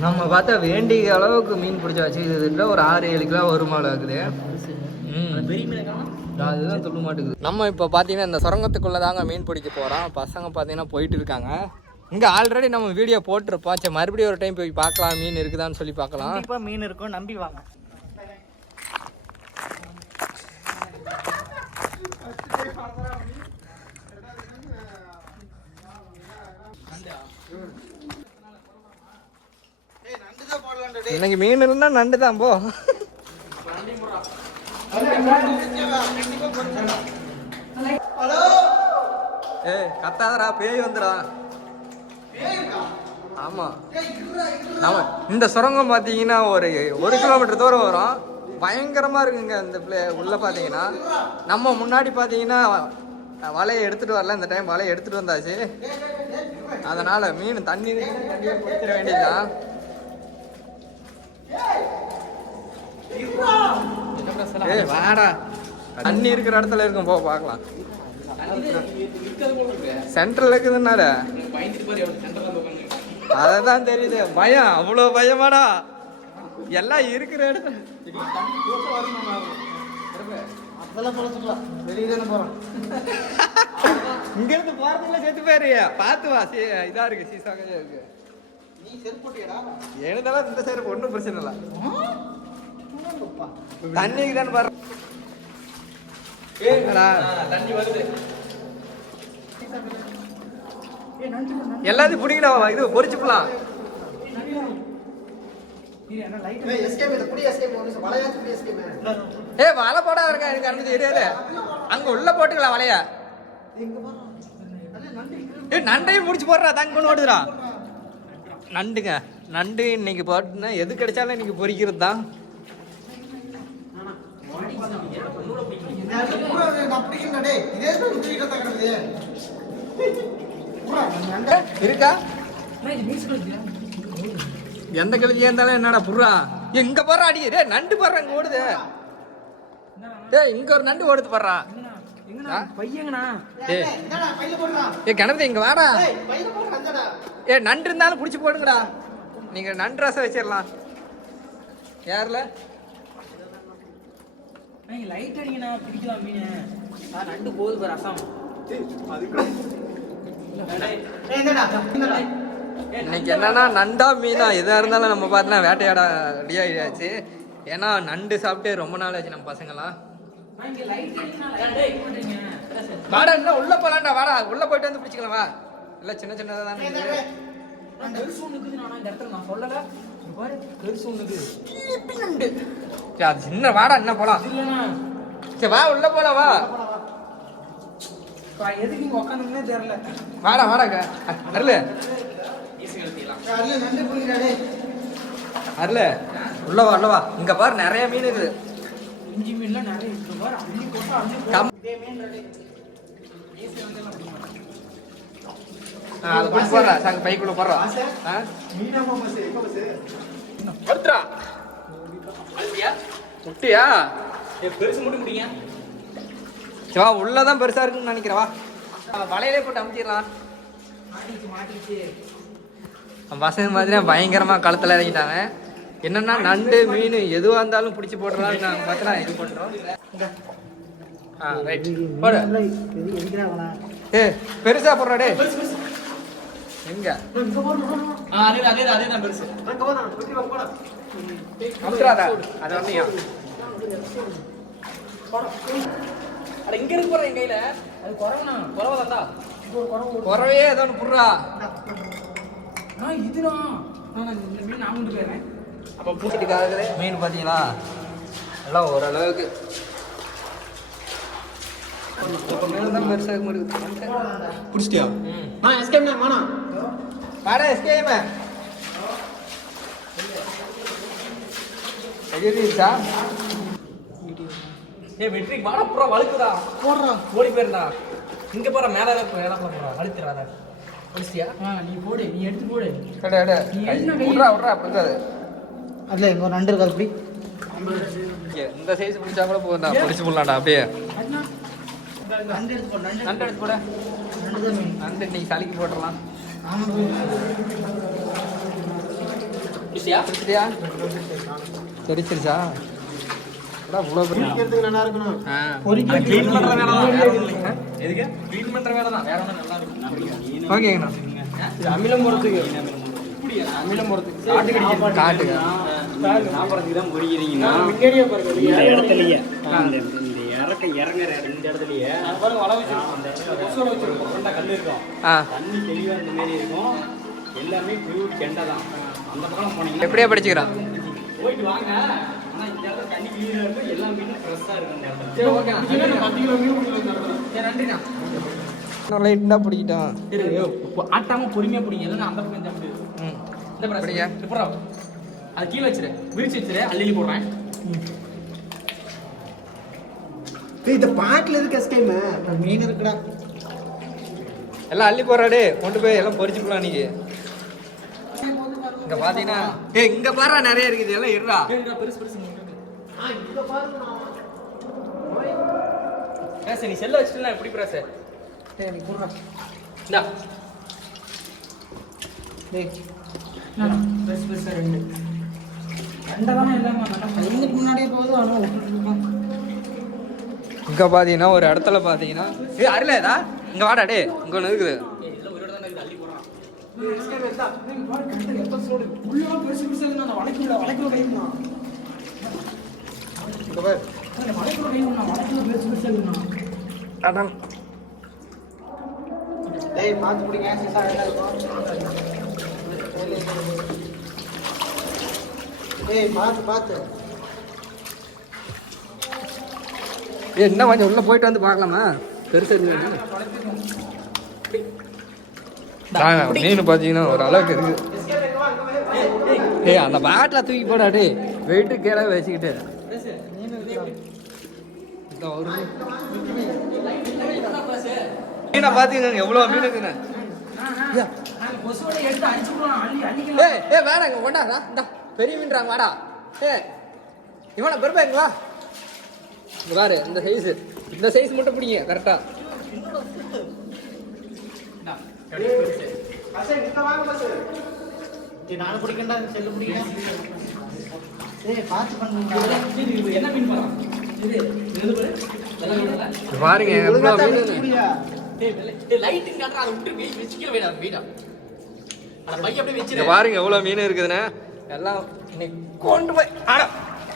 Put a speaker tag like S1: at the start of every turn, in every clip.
S1: நம்ம பார்த்தா வேண்டிய அளவுக்கு மீன் பிடிச்சாச்சு இது இதுல ஒரு ஆறு ஏழு கிலோ வருமானம் ஆகுது அதுதான் சொல்ல மாட்டேங்குது நம்ம இப்போ பார்த்தீங்கன்னா இந்த சுரங்கத்துக்குள்ளே தாங்க மீன் பிடிக்க போகிறோம் பசங்க பார்த்தீங்கன்னா போயிட்டு இருக்காங்க இங்கே ஆல்ரெடி நம்ம வீடியோ போட்டிருப்போம் சரி மறுபடியும் ஒரு டைம் போய் பார்க்கலாம் மீன் இருக்குதான்னு சொல்லி பார்க்கலாம்
S2: மீன் இருக்கும் நம்பி வாங்க
S1: இன்னைக்கு மீன் இருந்தா நண்டு தான் போ ஏ பேய் வந்துடா. ஆமா. ஆமா இந்த சுரங்கம் பார்த்தீங்கன்னா ஒரு ஒரு கிலோமீட்டர் தூரம் வரும். பயங்கரமா இருக்குங்க இந்த பிளே உள்ள பார்த்தீங்கன்னா நம்ம முன்னாடி பார்த்தீங்கன்னா வலையை எடுத்துட்டு வரல. இந்த டைம் வலையை எடுத்துட்டு வந்தாச்சு. அதனால மீன் தண்ணி தண்ணியை குடிச்சிட வேண்டியதுதான். வாடா. தண்ணி இருக்கிற இடத்துல இருக்கும் போ பார்க்கலாம். சென்ட்ரல் இருக்குதுன்னால அதான் தெரியுது. பயம் அவ்வளோ பயமாடா. எல்லாம் இருக்கிற இடத்துல இங்க இருந்து போறதுல செத்து போயிரு பார்த்து வா சீ இதா இருக்கு சீசாக இருக்கு.
S2: செருப்பு
S1: எழுதெல்லாம் இந்த சைடு ஒன்றும் பிரச்சனை இல்லை. தண்ணிக்கு தானே பாரு. ஏடா
S3: தண்ணி வருது.
S1: எல்லாத்தையும் பிடிக்கடா இது
S2: எஸ்கேப்
S1: ஏ வலை போடா இருக்கா? எனக்கு அனுமதி தெரியாது அங்க உள்ள போட்டுக்கலாம் வலைய. ஏ நண்டையும் முடிச்சு போடுறா. தங்க கொண்டு ஓடுதுடா. நண்டுங்க. நண்டு இன்னைக்கு பாட்டுனா எது கிடைச்சாலும் இன்னைக்கு பொறிக்கிறது தான் இருக்கா? எந்த கிழச்சியா இருந்தாலும் என்னடா புறா எங்க போறா அடி. நண்டு போடுறா இங்க ஓடுது. டேய் இங்க ஒரு நண்டு ஓடுது
S2: போடுறான்
S1: ஏ. கணபதி இங்க வாடா. ஏ நண்டு இருந்தாலும் பிடிச்சி போடுங்கடா. நீங்க நண்டு ரசம் வச்சிடலாம் யார்ல?
S3: லைட் அடிங்கண்ணா. பிடிக்கலாம் மீன். நண்டு போகுது ரசம்.
S1: இன்னைக்கு என்னன்னா நண்டா மீனா? எதா இருந்தாலும் நம்ம பார்த்தீங்கன்னா வேட்டையாட ரெடி ஆயிடுச்சு ஏன்னா நண்டு சாப்பிட்டு ரொம்ப நாள் ஆச்சு நம்ம பசங்களாம் வாடா இன்னும் உள்ள போலாம்டா வாடா உள்ள போயிட்டு வந்து பிடிச்சிக்கலாம் வா. இல்ல சின்ன சின்னதா தானே இருக்குது.
S3: பெருசு ஒண்ணு இருக்குது நான் இந்த இடத்துல நான் சொல்லல. இங்க பாரு பெருசு ஒண்ணு இருக்குது
S1: சரி, அது சின்ன வாடா என்ன போலாம்? சரி வா உள்ள போலாம் வா.
S3: இப்ப எதுக்கு இங்க உட்காந்துங்கன்னே தெரியல.
S1: வாடா வாடா அருள். அருள் உள்ள வா உள்ள வா. இங்க பாரு நிறைய மீன் இருக்குது
S3: இஞ்சி மீன்லாம் நிறைய இருக்கு பாரு அள்ளி போட்டா அள்ளி
S1: கம் ஆ, அது போய் போடுறா சாங்க பைக்குள்ள போடுறா ஆ
S2: மீனா பஸ் எங்க பஸ்
S1: படுத்துறா முட்டியா
S3: பெருசு மட்டும் முடிங்க
S1: சிவா உள்ளதான் பெருசா இருக்குன்னு நினைக்கிறவா வலையிலே போட்டு அமுச்சிடலாம்
S3: மாட்டிச்சு மாட்டிச்சு
S1: பசங்க பார்த்தீங்கன்னா பயங்கரமா களத்துல இறங்கிட்டாங்க என்னன்னா நண்டு மீன் எதுவாக இருந்தாலும் பிடிச்சி போடுறதான்னு நாங்கள் பார்த்தா இது பண்ணுறோம் ஆ ரைட் போடு.
S2: எதுக்குடா வளா
S1: ஏ பெருசா போடுறா டே எங்க?
S3: ஆ அதே அதே அதே தான் பெருசு
S2: நான்
S1: அமுத்துறாதா? அது வந்தீங்க
S3: அட இங்க இருக்கு போற என் கையில. அது குறவனா? குறவ
S1: குறவையே ஏதோ ஒன்று புடுறா.
S3: ஆ இதுனா நான் இந்த மீன் நான் கொண்டு போயிடுறேன்.
S1: அப்போ மீன் பார்த்தீங்களா? எல்லாம் ஓரளவுக்கு தான் பெருசாக
S2: புடிச்சிட்டியா நான் வாணா
S1: வாடா எஸ்கேம எகிரிச்சா
S3: ஏய் மெட்ரிக் வாடா புறா வழுக்குதா
S2: போடுறா.
S3: ஓடி போயிருந்தா இங்க போற மேல மேல போறா வழுத்துறாத முடிச்சியா ஆ நீ போடு நீ எடுத்து போடு.
S1: கடை கடை. விட்றா விட்றா அப்படி இருக்காது.
S2: அதுல எங்க அப்படி
S1: இங்க இந்த சைஸ் பிடிச்சா கூட போதும் பிடிச்சி போடலாம்டா அப்படியே.
S2: நண்டு எடுத்து போடு, நண்டு
S1: இன்னைக்கு சளிக்கு போட்டுடலாம் தெரிச்சிருச்சா இவ்வளோ
S2: நல்லா இருக்கணும்.
S3: க்ளீன் பண்ற வேலை தான் வேற ஒண்ணும் இல்லைங்க எதுக்கு க்ளீன் பண்ற வேலை தான் வேற ஒன்றும் நல்லா இருக்கும்
S1: ஓகேங்கண்ணா
S3: அமிலம் போறதுக்கு அமிலம் போறதுக்கு காட்டு கடிக்கிறது
S1: காட்டுங்க
S4: சாப்பிட்றதுக்கு தான் இடத்துலயே இந்த இந்த இறக்க இறங்குற ரெண்டு இடத்துலயே.
S3: பாருங்க வள வச்சிருக்கோம் அந்த கொசு வலை வச்சிருக்கோம் ரெண்டா கல் இருக்கும்.
S1: ஆ.
S4: தண்ணி தெளிவா இந்த மாதிரி இருக்கும். எல்லாமே பியூர் கெண்டை தான். அந்த பக்கம்
S1: எப்படியே படிச்சுக்கிறான்
S4: போயிட்டு வாங்க. ஆனா இந்த இடத்துல தண்ணி கிளியரா இருக்கும். எல்லா மீனும் ஃப்ரெஷ்ஷா இருக்கும் இந்த இடத்துல.
S3: சரி ஓகே
S2: பத்து கிலோ மீன்.
S3: சரி நன்றிண்ணா
S1: லைட்டாக பிடிக்கிட்டான்
S3: சரி ஆட்டாம பொறுமையா பிடிங்க. இல்லைன்னா அந்த பக்கம் இந்த பக்கம்
S1: ம்.
S3: இந்த பிரஸ்
S1: பிடிங்க.
S3: இப்போ அது கீழே வச்சிரு. விரிச்சு வச்சிரு. அள்ளி போடுறேன்.
S2: இந்த பாட்டில் இருக்கு எஸ்கேம் மீன் இருக்குடா.
S1: எல்லாம் அள்ளி போறாடே கொண்டு போய் எல்லாம் பொரிச்சுக்கலாம் நீங்க இங்க பாத்தீங்கன்னா ஏய் இங்க பாரு நிறைய இருக்குது. எல்லாம் இருடா.
S3: பெருசு பெருசு நீ. பிரஸ் நீ செல்ல வச்சுட்டு எப்படி பிரஸ்
S2: சரி? குடுறா.
S3: இந்தா.
S2: பெருசு பெருசா ரெண்டு. ரெண்டெல்லாம் இல்லாம நல்லா முன்னாடியே போகுது ஆனால் விட்டுட்டு
S1: இங்க பாத்தீங்கன்னா ஒரு இடத்துல பாத்தீங்கன்னா ஏ அருள ஏதா இங்க வாடா டே இங்க ஒண்ணு இருக்குது. அதான்.
S2: டேய் பார்த்து பிடிங்க சீசா என்ன இருக்கும் டேய் பார்த்து பார்த்து.
S1: ஏய் என்ன கொஞ்சம் உள்ள போயிட்டு வந்து பார்க்கலாமா? பெருசா இருக்கு மீன் பாத்தீங்கன்னா ஒரு அளவுக்கு இருக்கு. ஏய் அந்த பாட்டில் தூக்கி போடா டே வெயிட்டு கீழே வச்சுக்கிட்டு. மீன். பார்த்தீங்கன்னா எவ்வளோ மீன் இருக்குண்ணே வேணாம் இங்க கொண்டாங்க இந்தா பெரிய மீன்றாங்க வாடா ஏய் இவனை இங்க பாரு இந்த சைஸ் இந்த சைஸ் மட்டும் பிடிங்க கரெக்டா
S2: நானும் பிடிக்கண்டா செல்லு பிடிக்கணும்
S3: என்ன மீன்.
S1: இங்க பாருங்க எவ்வளோ மீன். பாருங்க இருக்குதுண்ணே எல்லாம் இன்னைக்கு கொண்டு போய் ஆடா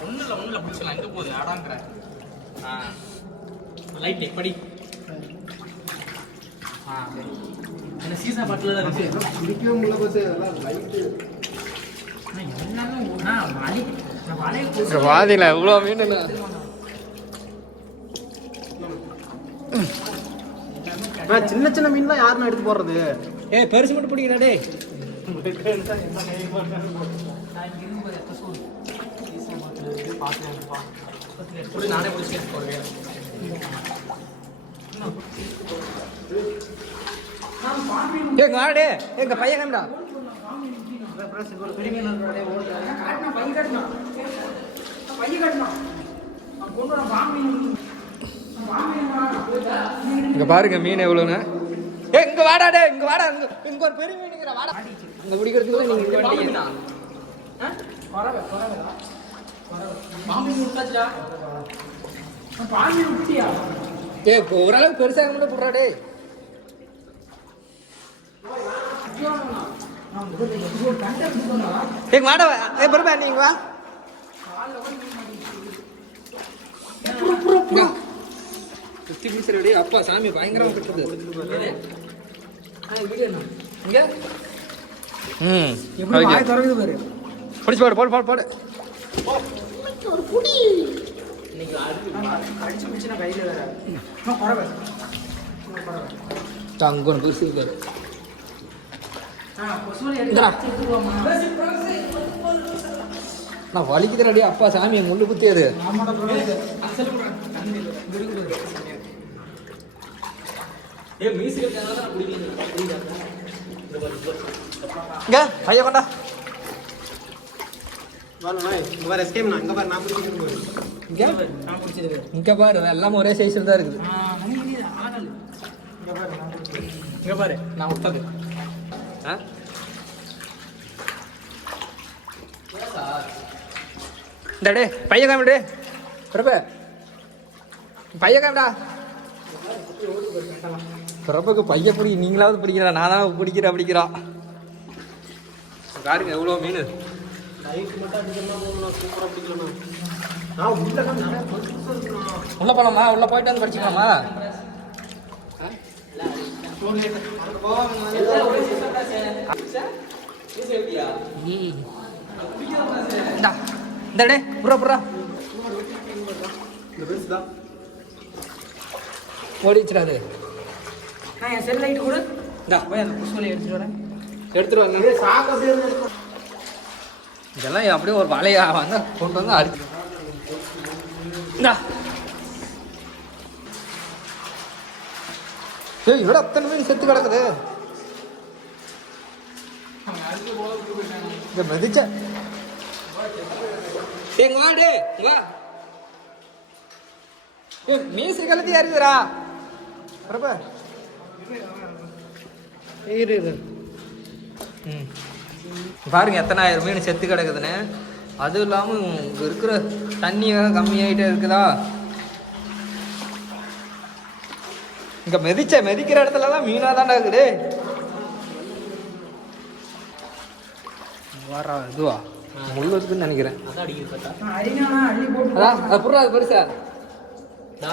S3: ஒண்ணும் இல்ல ஒண்ணும் இல்ல பிடிச்சலாம் எங்க போகுது? ஆடாங்கற லைட் டேக் படி ஆ சரி. என்ன சீசா பாட்டில இருக்கு
S2: பிடிக்கவே முடியல பஸ் அதெல்லாம் லைட்டு
S1: பாதியில எவ்வளோ மீன் இல்லை
S2: சின்ன சின்ன மீன்லாம் யாருன்னு எடுத்து போடுறது?
S1: ஏய் பெருசு மட்டும் பிடிக்கிறா டே
S3: நானே
S1: ஏ இங்க வாடா டே எங்க பையன் கண்டா இங்க பாருங்க மீன் எவ்வளோன்னு ஏ இங்க வாடா டே இங்க வாடா இங்க இங்க ஒரு பெரிய மீனுங்கிற வாடா. அங்க குடிக்கிறதுக்கு நீங்க இங்க வந்துட்டீங்க
S3: பாம்பு விட்டாச்சுடா
S1: ஏ ஓரளவுக்கு பெருசாக மட்டும் போடுறா டே ஏ வாடா ஏ நீங்க வா. சுத்தி அப்பா சாமி பயங்கரமா கட்டுறது
S3: இங்க?
S1: ம்
S2: எப்படி வாய் திறக்குது பாரு.
S1: பிடிச்சு போடு. போடு போடு போடு
S2: அடிச்சு வேற குறவை
S1: நான் வலிக்குதுடா அப்பா சாமி முள்ளு குத்தியது
S2: ஆமாடா
S3: மீசி
S1: பையன் கொண்டா
S2: வாங்க, வாய். இங்க பாரு, escape நான். இங்க பாரு, நான் பிடிக்கிறது பாரு.
S1: இங்க
S3: நான் பிடிச்சது
S1: இங்க பாரு எல்லாமே ஒரே சைஸ்ல தான் இருக்குது.
S3: இங்க பாரு நான் விட்டது
S1: ஆ? இந்த டே பைய காமிடு பிரபு. பைய காமிடா. பிரபுக்கு பைய பிடி நீங்களாவது பிடிக்கிறா நானாவது பிடிக்கிறா பிடிக்கிறா. பாருங்க எவ்வளோ மீன்? உள்ள போலாமா? உள்ள போயிட்டு வந்து படிச்சுக்கலாமா? இந்தா புறா புறா ஓடிச்சிடாது
S2: நான் என் செல் லைட்டு கூட.
S1: இந்தா
S2: போய் அந்த புஷ்பலை எடுத்துட்டு வரேன்.
S1: எடுத்துட்டு வரணும் இதெல்லாம் அப்படியே ஒரு வலையா வந்து கொண்டு வந்து அடிச்சு ஏய் இவ்வளோ அத்தனை மீன் செத்து கிடக்குது? இந்த மெதிச்ச ஏங்க வா டே இங்க வா. ஏ மீசி கலத்தி யாருக்குறா பிரபா இரு இரு. ம். பாருங்க எத்தனாயிரம் மீன் செத்து கிடக்குதுன்னு. அதுவும் இல்லாமல் இங்கே இருக்கிற தண்ணி வேற கம்மியாயிட்டே இருக்குதா? இங்கே மெதிச்ச மெதிக்கிற இடத்துலலாம் மீனாக தான்டா இருக்குது. வர இதுவா? முள்ளு இருக்குன்னு நினைக்கிறேன்.
S3: அதான்
S1: அது புறா அது பெருசா.
S3: டா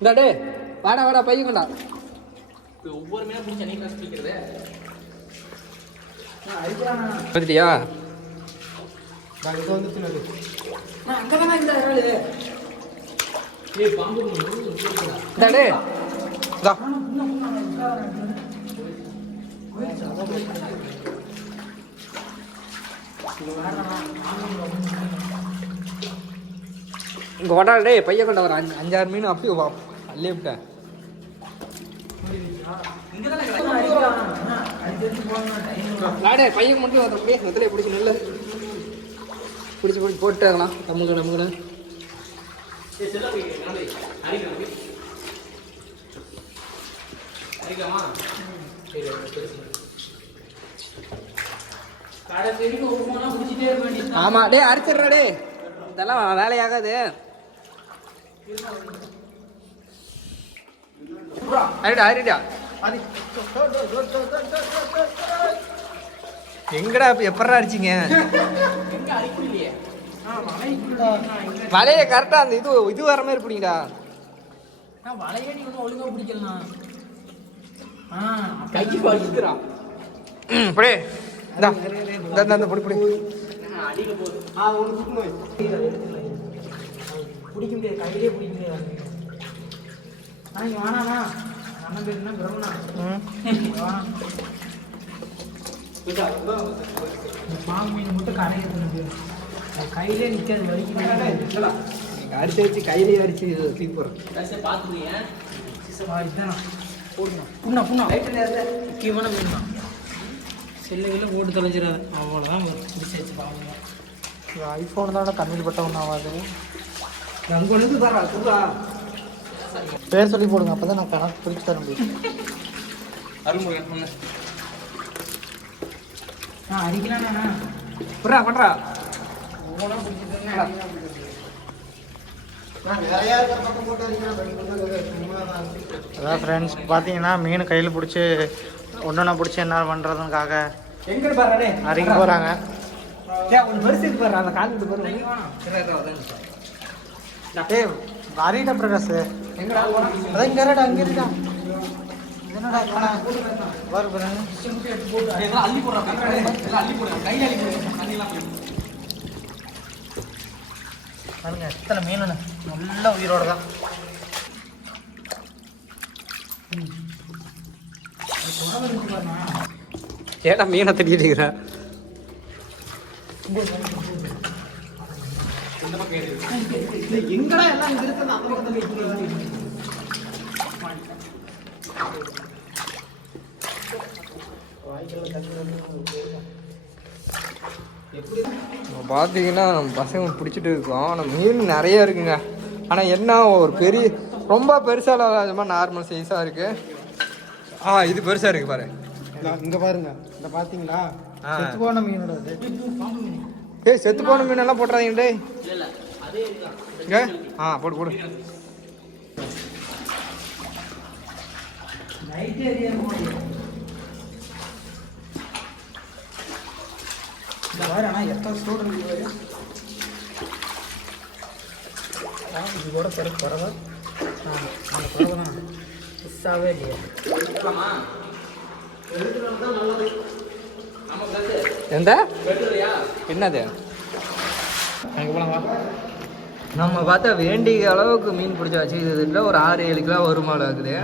S1: இந்தா. டே வாடா வாடா பையன்
S3: இப்போ ஒவ்வொரு மீனா பிடிச்ச நீ
S1: இதா இங்கே வாடா டேய். பையன் கொண்ட ஒரு அஞ்சு அஞ்சாறு மீன் அப்படியே வா. அள்ளி விட்டேன். வாடே பையன் மட்டும் அந்த அப்படியே நெத்திலே பிடிச்சி நல்ல. பிடிச்சி பிடிச்சி போட்டுக்கலாம் நமக்கு நமக்கு ஆமா டே அரைச்சிடுறா டே இதெல்லாம் வேலையாகாது. அரிடா அரிடா. எங்கடா இப்போ எப்படா அடிச்சிங்க? வலைய கரெக்டாக அந்த இது இது வர மாதிரி பிடிங்கடா
S2: நான் வலையே நீ ஒன்றும் ஒழுங்கா பிடிக்கலாம் ஆ
S3: கை வலிக்குறா
S1: ம் இப்படி இந்தா இந்த இந்த இந்த பிடி பிடி.
S3: அடிக்க போகுது.
S2: பிடிக்க முடியாது கையிலே பிடிக்க முடியாது. ஆ இங்க வேணாண்ணா அண்ணன் பேர் என்ன? பிரம்மனா?
S1: ம்.
S2: வேணாம் பாம்பு மீன் மட்டும் கரையை கையிலே நிற்காது வலிக்கு
S1: அடிச்சு அடிச்சு கையிலேயே அடிச்சு தூக்கி போகிறேன்
S2: இதுதானா போடுங்க புண்ணா புண்ணா. முக்கியமான மீன் தான். செல்லுகளில் போட்டு தொலைஞ்சிடாது. அவ்வளோதான் பிடிச்சி வச்சு பாவம் ஐஃபோன் தான் கண்ணில் பட்ட ஒன்றும் ஆகாது.
S1: அங்கே ஒன்று தரா தூரா
S2: பேர் சொல்லி போடுங்க அப்போ தான் நான் கணக்கு பிடிச்சி தர முடியும்.
S1: அருள்முருகன் பொண்ணு பண்றா
S5: அதான் ஃப்ரெண்ட்ஸ் பார்த்தீங்கன்னா மீன் கையில் பிடிச்சி ஒன்றொன்னா பிடிச்சி என்ன பண்ணுறதுக்காக அருகி போகிறாங்க
S1: பெருசு இருக்கு பாரு அந்த காலத்து பாரு
S5: டேய் வரிட்ட பிரகாஷ் அதான் இங்கே இருடா அங்கே இருக்கா என்னடா வரு பாருங்க
S3: அள்ளி அள்ளி கையில அள்ளி
S5: எத்தனை மீன் நல்ல உயிரோட தான்.
S1: ஏடா மீனை திட்டிட்டு இருக்கிற?
S3: எங்கடா எல்லாம் இங்க இருக்கிறது? அந்த பக்கத்துல இருக்கு
S1: இப்போ பார்த்தீங்கன்னா நம்ம பசங்க பிடிச்சிட்டு இருக்கோம். ஆனால் மீன் நிறைய இருக்குங்க. ஆனால் என்ன ஒரு பெரிய ரொம்ப பெருசாக இல்லாத நார்மல் சைஸாக இருக்குது ஆ இது பெருசா இருக்கு பாரு.
S5: இங்க பாருங்க. இந்த. செத்து போன மீனோட
S1: ஏய் செத்து போன மீன் எல்லாம் போட்டுறாதீங்க டேய் ஏ ஆ போடு போடு
S2: இந்த மாதிரி எத்தனை இது கூட பிறகு பரவ அந்த பறவை இல்லையா
S1: எந்த? என்னது? நம்ம பார்த்தா வேண்டிய அளவுக்கு மீன் பிடிச்சாச்சு இது இதுல ஒரு ஆறு ஏழு கிலோ வருமானம் இருக்குது.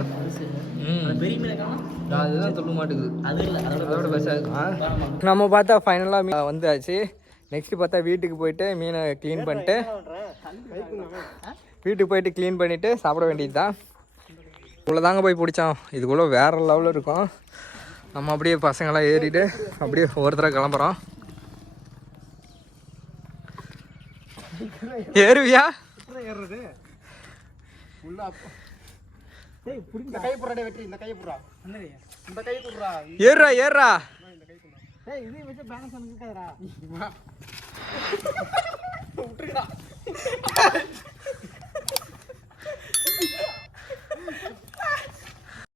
S1: அதுதான் துள்ள மாட்டேங்குது.
S3: அதோட
S1: பெருசாக நம்ம பார்த்தா ஃபைனலாக மீன் வந்தாச்சு. நெக்ஸ்ட் பார்த்தா வீட்டுக்கு போயிட்டு மீனை க்ளீன் பண்ணிட்டு வீட்டுக்கு போயிட்டு க்ளீன் பண்ணிவிட்டு சாப்பிட வேண்டியது தான் இவ்வளோ தாங்க போய் பிடிச்சோம். இதுக்குள்ளே வேற லெவலில் இருக்கும். நம்ம அப்படியே பசங்களாம் ஏறிட்டு அப்படியே ஒருத்தரை கிளம்புறோம். ஏறுவியா?
S5: இந்த கை புறாடே வெற்றி இந்த கை புறா இந்த கை புறா
S1: ஏறுறா ஏறுறா
S5: ஏய் இது வச்சு பேலன்ஸ் எனக்கு இருக்காதுடா